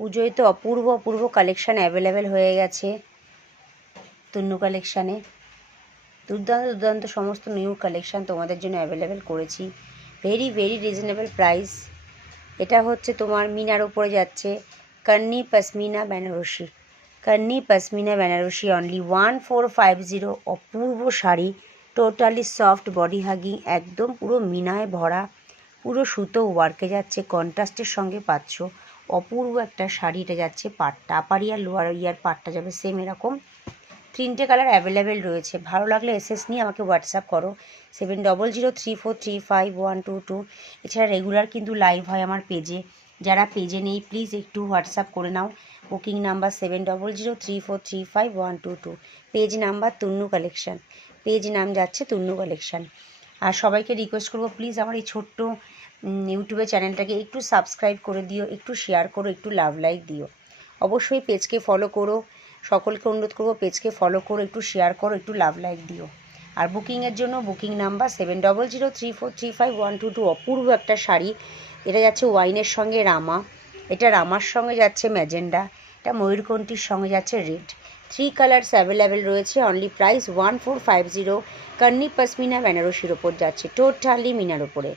পুজোয় তো অপূর্ব অপূর্ব collection available হয়ে গেছে তন্নু কালেকশানে। দুর্দান্ত দুর্দান্ত সমস্ত নিউ কালেকশান তোমাদের জন্য অ্যাভেলেবেল করেছি, ভেরি ভেরি রিজনেবল প্রাইস। এটা হচ্ছে তোমার মিনার উপরে যাচ্ছে, কন্নি পশমিনা বেনারসি, কন্নি পশমিনা বেনারসি অনলি 1450। অপূর্ব sari, totally soft body hugging, একদম পুরো মিনায় ভরা, পুরো সুতো ওয়ার্কে যাচ্ছে, কন্ট্রাস্টের সঙ্গে পাচ্ছ অপূর্ব একটা শাড়ি। এটা যাচ্ছে পাটটা, আপার ইয়ার লোয়ার ইয়ার পাটটা যাবে সেম এরকম। 3টে কালার অ্যাভেলেবেল রয়েছে। ভালো লাগলে এসএস নিয়ে আমাকে হোয়াটসঅ্যাপ করো 7003435122। এছাড়া রেগুলার কিন্তু লাইভ হয় আমার পেজে, যারা পেজে নেই প্লিজ একটু হোয়াটসঅ্যাপ করে নাও। Booking number 7003435122। Page number Tannu collection, page নাম যাচ্ছে তন্নু কালেকশান। আর সবাইকে রিকোয়েস্ট করবো প্লিজ আমার এই ছোট্ট ইউটিউবে চ্যানেলটাকে একটু সাবস্ক্রাইব করে দিও, একটু শেয়ার করো, একটু লাভ লাইক দিও। অবশ্যই পেজকে ফলো করো, সকলকে অনুরোধ করবো পেজকে ফলো করো, একটু শেয়ার করো, একটু লাভ লাইক দিও। আর বুকিংয়ের জন্য বুকিং নাম্বার 7003435122। অপূর্ব একটা শাড়ি, এটা যাচ্ছে ওয়াইনের সঙ্গে রামা, এটা রামার সঙ্গে যাচ্ছে ম্যাজেন্ডা, এটা ময়ূরকণ্ঠীর সঙ্গে যাচ্ছে রেড। 3 কালার্স অ্যাভেলেবেল রয়েছে, অনলি প্রাইস 1450। কন্নি পশমিনা বেনারসির ওপর যাচ্ছে, টোটালি মিনার ওপরে।